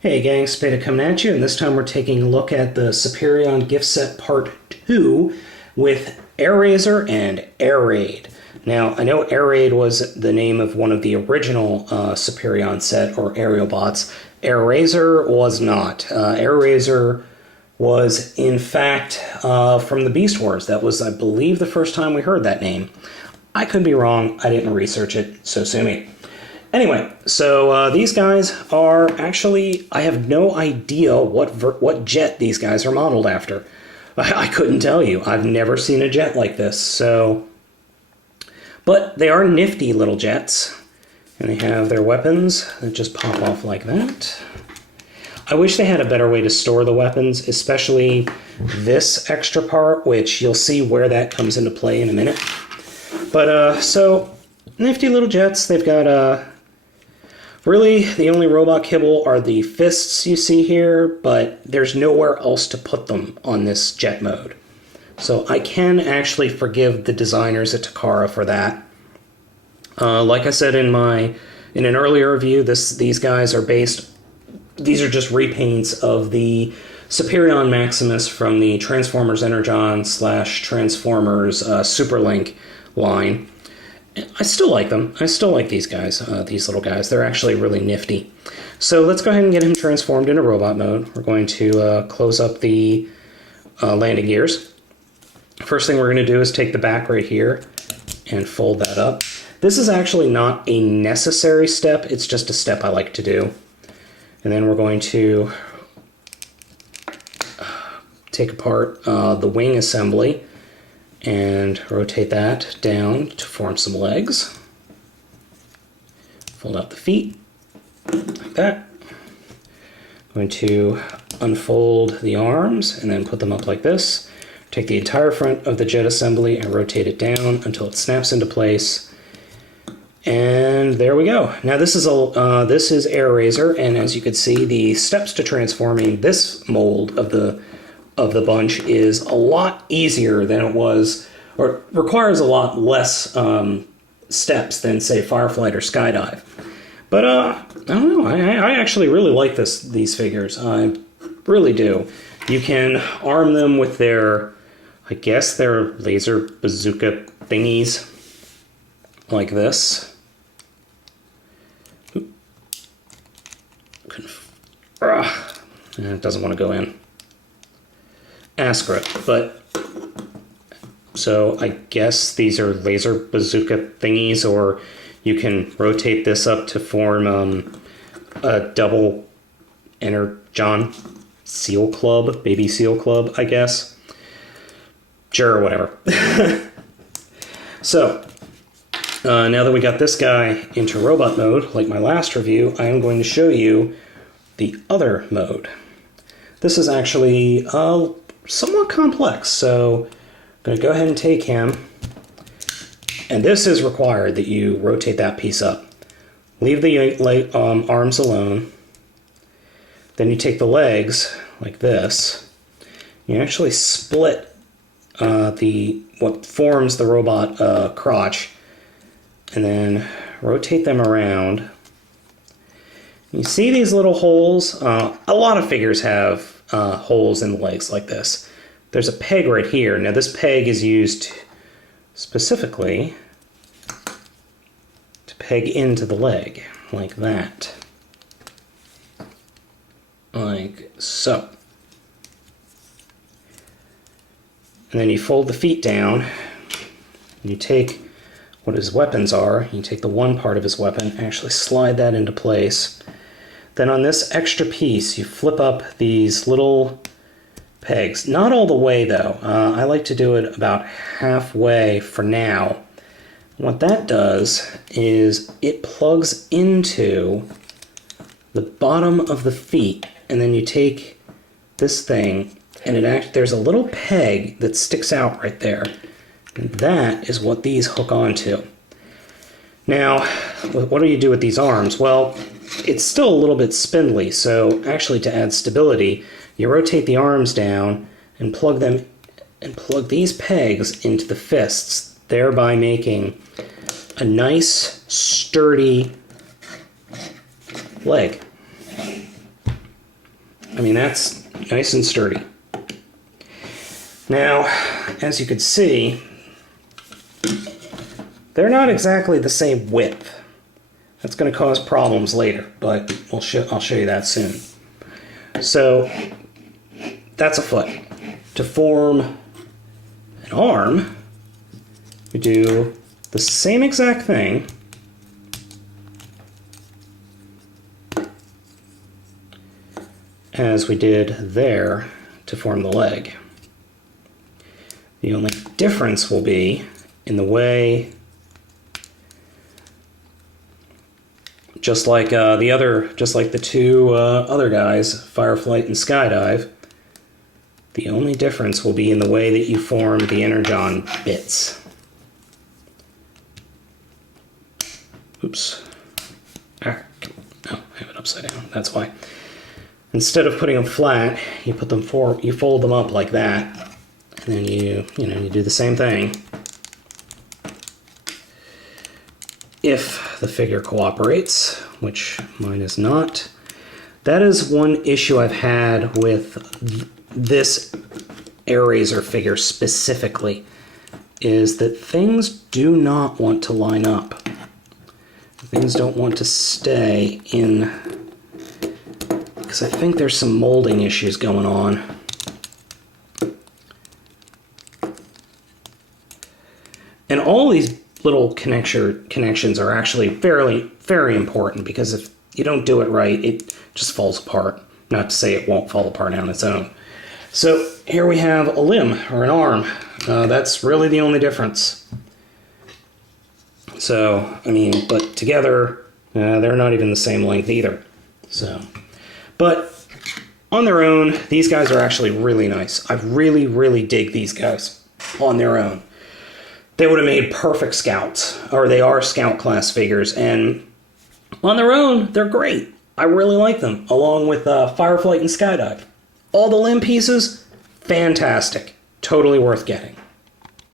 Hey gang, Spada coming at you, and this time we're taking a look at the Superion gift set part 2 with Airrazor and Air Raid. Now, I know Air Raid was the name of one of the original Superion set or aerial bots. Airrazor was not. Airrazor was, in fact, from the Beast Wars. That was, I believe, the first time we heard that name. I could be wrong. I didn't research it, so sue me. Anyway, so these guys are actually, I have no idea what jet these guys are modeled after. I couldn't tell you. I've never seen a jet like this. But they are nifty little jets, and they have their weapons that just pop off like that. I wish they had a better way to store the weapons, especially this extra part, which you'll see where that comes into play in a minute. But so nifty little jets. They've got really, the only robot kibble are the fists you see here, but there's nowhere else to put them on this jet mode. So I can actually forgive the designers at Takara for that. Like I said in an earlier review, these guys are these are just repaints of the Superion Maximus from the Transformers Energon / Transformers Superlink line. I still like them. I still like these guys, these little guys. They're actually really nifty. So let's go ahead and get him transformed into robot mode. We're going to close up the landing gears. First thing we're going to do is take the back right here and fold that up. This is actually not a necessary step. It's just a step I like to do. And then we're going to take apart the wing assembly and rotate that down to form some legs. Fold out the feet, like that. Going to unfold the arms and then put them up like this. Take the entire front of the jet assembly and rotate it down until it snaps into place. And there we go. Now this is Airrazor, and as you can see, the steps to transforming this mold of the bunch is a lot easier than it was, or requires a lot less steps than, say, Fireflight or Skydive. But I don't know. I actually really like these figures. I really do. You can arm them with their, I guess, their laser bazooka thingies, like this. It doesn't want to go in. Askra, but so I guess these are laser bazooka thingies, or you can rotate this up to form a double energon seal club, baby seal club, I guess. Sure, whatever. So now that we got this guy into robot mode, like my last review, I am going to show you the other mode. This is actually somewhat complex, so I'm going to go ahead and take him, and this is required that you rotate that piece up. Leave the arms alone, then you take the legs like this. You actually split what forms the robot crotch, and then rotate them around. You see these little holes? A lot of figures have holes in the legs like this. There's a peg right here. Now this peg is used specifically to peg into the leg, like that. Like so. And then you fold the feet down, and you take what his weapons are, you take the one part of his weapon, actually slide that into place. Then on this extra piece, you flip up these little pegs. Not all the way, though. I like to do it about halfway for now. What that does is it plugs into the bottom of the feet, and then you take this thing, and there's a little peg that sticks out right there. And that is what these hook onto. Now, what do you do with these arms? Well, it's still a little bit spindly, so actually to add stability, you rotate the arms down and plug these pegs into the fists, thereby making a nice, sturdy leg. I mean, that's nice and sturdy. Now, as you can see, they're not exactly the same width. That's going to cause problems later, but I'll show you that soon. So that's a foot. To form an arm, we do the same exact thing, as we did there to form the leg. The only difference will be in the way, just like the two other guys, Fireflight and Skydive, the only difference will be in the way that you form the energon bits. Oops. Oh, I have it upside down. That's why. Instead of putting them flat, you put them you fold them up like that, and then you do the same thing. If the figure cooperates, which mine is not. That is one issue I've had with this Airrazor figure specifically, is that things do not want to line up. Things don't want to stay in, because I think there's some molding issues going on. And all these little connections are actually very important, because if you don't do it right, it just falls apart. Not to say it won't fall apart on its own. So here we have a limb or an arm. That's really the only difference. So, I mean, but together, they're not even the same length either. So, but on their own, these guys are actually really nice. I really dig these guys on their own. They would have made perfect scouts, or they are scout class figures, and on their own, they're great. I really like them, along with Fireflight and Skydive. All the limb pieces, fantastic. Totally worth getting.